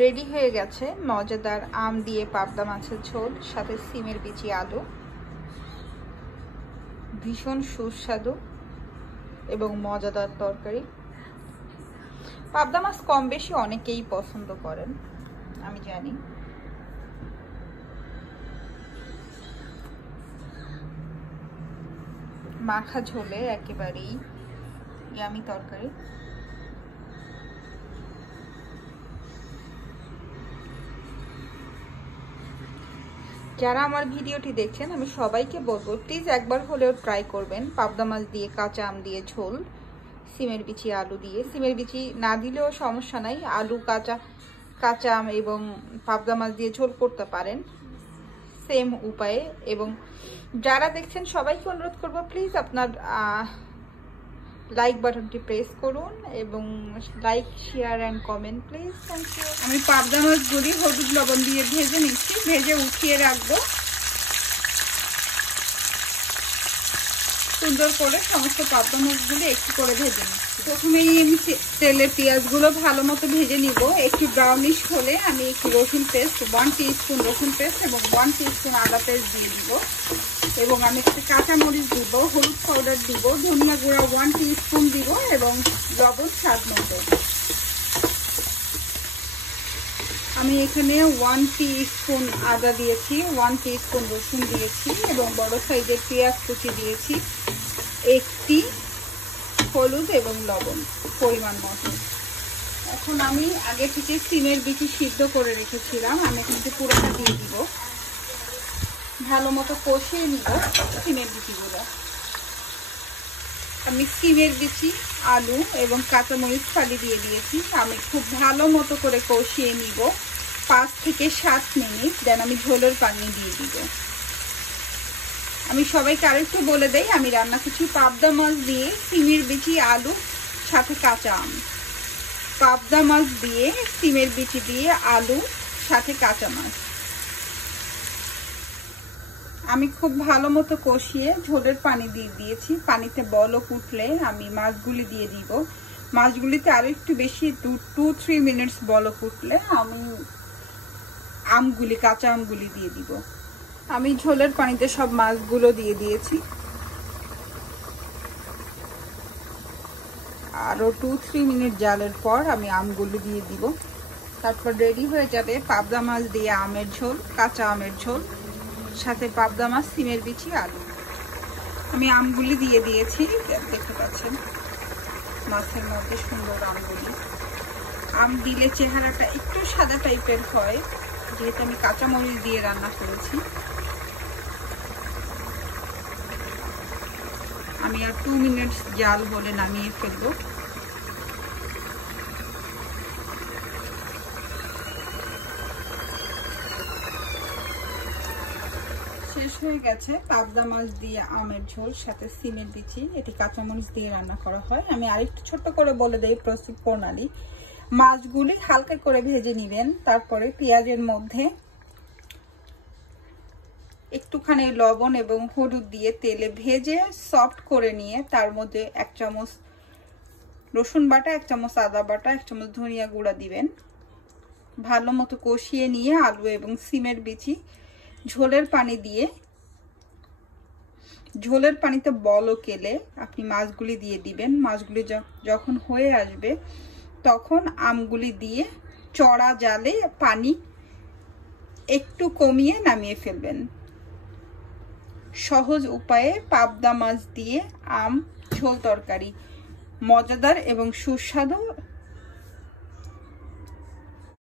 Ready হয়ে গেছে মজাদার আম দিয়ে পাবদা মাছের ঝোল, সাথে সিমের বিচি আলু। ভীষণ সুস্বাদু এবং মজাদার তরকারি। পাবদা মাছ কম বেশি অনেকেই পছন্দ করেন, আমি জানি। মাখা ঝোলে একেবারেই ইয়ামি তরকারি। যারা আমার ভিডিওটি দেখছেন আমি সবাইকে বলবো প্লিজ একবার হলেও ট্রাই করবেন পাবদা মাছ দিয়ে কাঁচা আম দিয়ে ঝোল, সিমের বিচি আলু দিয়ে। সিমের বিচি না দিলেও সমস্যা নাই, আলু কাঁচা আম এবং পাবদা মাছ দিয়ে ঝোল করতে পারেন সেম উপায়ে। এবং যারা দেখছেন সবাইকে অনুরোধ করবো প্লিজ আপনার লাইক বাটনটি প্রেস করুন এবং like share and comment please. Thank you. আমি পাবদা মাছগুলি হলুদ লবণ দিয়ে ভেজে নিচ্ছি, ভেজে উঠিয়ে রাখবো সুন্দর করে। সমস্ত পাবদা মাছগুলি একটু করে ভেজে নিচ্ছি। প্রথমেই আমি তেলে পেঁয়াজগুলো ভালো মতো ভেজে নিব। একটু ব্রাউনিশ হলে আমি একটু রসুন পেস্ট 1 টিস্পুন রসুন পেস্ট এবং 1 টিস্পুন আদা পেস্ট দিয়ে দিব এবং আমি একটু কাঁচামরিচ দিব, হলুদ পাউডার দিব, ধনিয়া গুঁড়া 1 টিস্পুন দিব এবং লবণ স্বাদ মতো। আমি এখানে 1 টিস্পুন আদা দিয়েছি, 1 টিস্পুন রসুন দিয়েছি এবং বড় সাইজের পেঁয়াজ কুচি দিয়েছি, একটি হলুদ এবং লবণ পরিমাণ মতো। এখন আমি আগে থেকে সিমের বিচি সিদ্ধ করে রেখেছিলাম, আমি কিন্তু পুরোটা দিয়ে দিব। ভালো মতো কষিয়ে নিব সিমের বিচিগুলো। আমি সিমের বিচি আলু এবং কাঁচামরিচ ফালি দিয়ে দিয়েছি। আমি খুব ভালো মতো করে কষিয়ে নিব 5 থেকে 7 মিনিট। দেন আমি ঝোলের পানি দিয়ে দিব। আমি সবাইকে আরেকটু বলে দেই, আমি রান্না করছি পাবদা মাছ দিয়ে সিমের বিচি আলু সাথে কাঁচা আম। পাবদা মাছ দিয়ে সিমের বিচি দিয়ে আলু সাথে কাঁচা মাছ। আমি খুব ভালো মতো কষিয়ে ঝোলের পানি দিয়ে দিয়েছি। পানিতে বলক উঠলে আমি মাছগুলি দিয়ে দিব। মাছগুলিতে আরো একটু বেশি 2-3 মিনিটস বলক উঠলে আমি আমগুলি কাঁচা আমগুলি দিয়ে দিব। আমি ঝোলের পানিতে সব মাছগুলো দিয়ে দিয়েছি। আরো 2-3 মিনিট জালের পর আমি আমগুলি দিয়ে দিব। তারপর রেডি হয়ে যাবে পাবদা মাছ দিয়ে আমের ঝোল, কাঁচা আমের ঝোল সাথে পাবদা মাছ সিমের বিচি আলু। আমি আমগুলি দিয়ে দিয়েছি, দেখতে পাচ্ছেন মাছের মধ্যে সুন্দর আমগুলি। আম দিলে চেহারাটা একটু সাদা টাইপের হয়, যেহেতু আমি কাঁচামরিচ দিয়ে রান্না করেছি। আমি আর 2 মিনিট জাল হলে নামিয়ে ফেলবো। শেষ হয়ে গেছে পাবদা মাছ দিয়ে আমের ঝোল সাথে সিমের বিচি। এটি কাঁচামরিচ দিয়ে রান্না করা হয়। আমি আরেকটু ছোট্ট করে বলে দেই প্রস্তুত প্রণালী। মাছগুলি হালকা করে ভেজে নেবেন, তারপরে পেঁয়াজের মধ্যে একটুখানি লবণ এবং হলুদ দিয়ে তেলে ভেজে সফট করে নিয়ে তার মধ্যে 1 চামচ রসুন বাটা, 1 চামচ আদা বাটা, 1 চামচ ধনিয়া গুঁড়া দিবেন। ভালো মতো কষিয়ে নিয়ে আলু এবং সিমের বিচি ঝোলের পানি দিয়ে, ঝোলের পানিতে বলক এলে আপনি মাছগুলি দিয়ে দিবেন। মাছগুলি যখন হয়ে আসবে তখন আমগুলি দিয়ে চড়া জালে পানি একটু কমিয়ে নামিয়ে ফেলবেন। সহজ উপায়ে পাবদা মাছ দিয়ে আম ঝোল তরকারি, মজাদার এবং সুস্বাদু